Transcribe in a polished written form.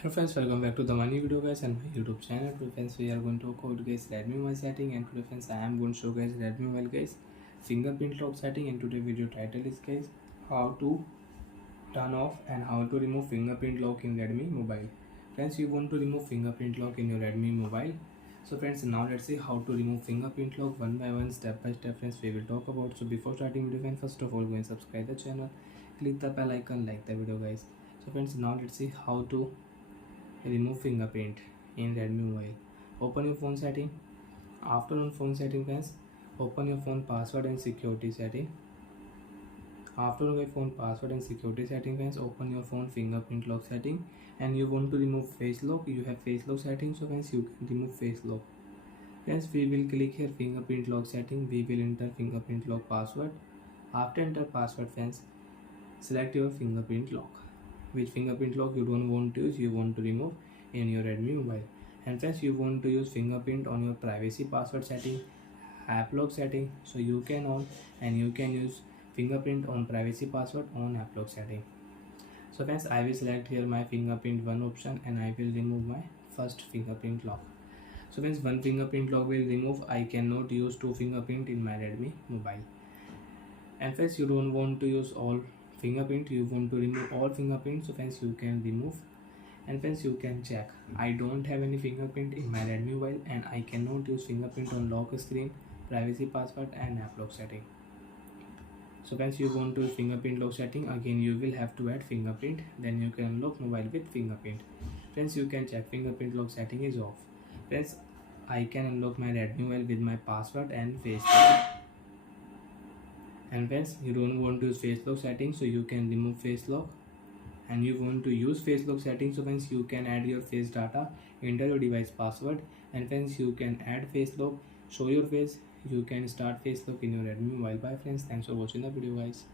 Hello friends, welcome back to the money video guys and my YouTube channel. Today friends we are going to talk about guys Redmi mobile setting, and today friends I am going to show guys Redmi mobile guys fingerprint lock setting, and today video title is guys how to turn off and how to remove fingerprint lock in Redmi mobile. Friends, you want to remove fingerprint lock in your Redmi mobile. So friends, now let's see how to remove fingerprint lock one by one, step by step friends we will talk about. So before starting video friends, first of all go and subscribe the channel, click the bell icon, like the video guys. So friends, now let's see how to remove fingerprint in Redmi mobile. Open your phone setting. After on phone setting friends, open your phone password and security setting. After your phone password and security setting friends, open your phone fingerprint lock setting, and you want to remove face lock. You have face lock setting, so friends you can remove face lock. Friends, we will click here fingerprint lock setting. We will enter fingerprint lock password. After enter password friends, select your fingerprint lock. Which fingerprint lock you don't want to use, you want to remove in your Redmi mobile. And friends, you want to use fingerprint on your privacy password setting, app lock setting, so you can on and you can use fingerprint on privacy password on app lock setting. So friends, I will select here my fingerprint one option and I will remove my first fingerprint lock. So friends, one fingerprint lock will remove. I cannot use two fingerprint in my Redmi mobile. And friends, you don't want to use all fingerprint, you want to remove all fingerprints, so friends you can remove. And friends, you can check, I don't have any fingerprint in my Redmi mobile and I cannot use fingerprint on lock screen, privacy password and app lock setting. So friends, you want to use fingerprint lock setting, again you will have to add fingerprint, then you can unlock mobile with fingerprint. Friends, you can check fingerprint lock setting is off. Friends, I can unlock my Redmi mobile with my password and face lock. And friends, you don't want to use face lock setting, so you can remove face lock. And you want to use face lock setting, so friends you can add your face data, enter your device password, and friends you can add face lock, show your face, you can start face lock in your Redmi mobile. Bye friends, thanks for watching the video guys.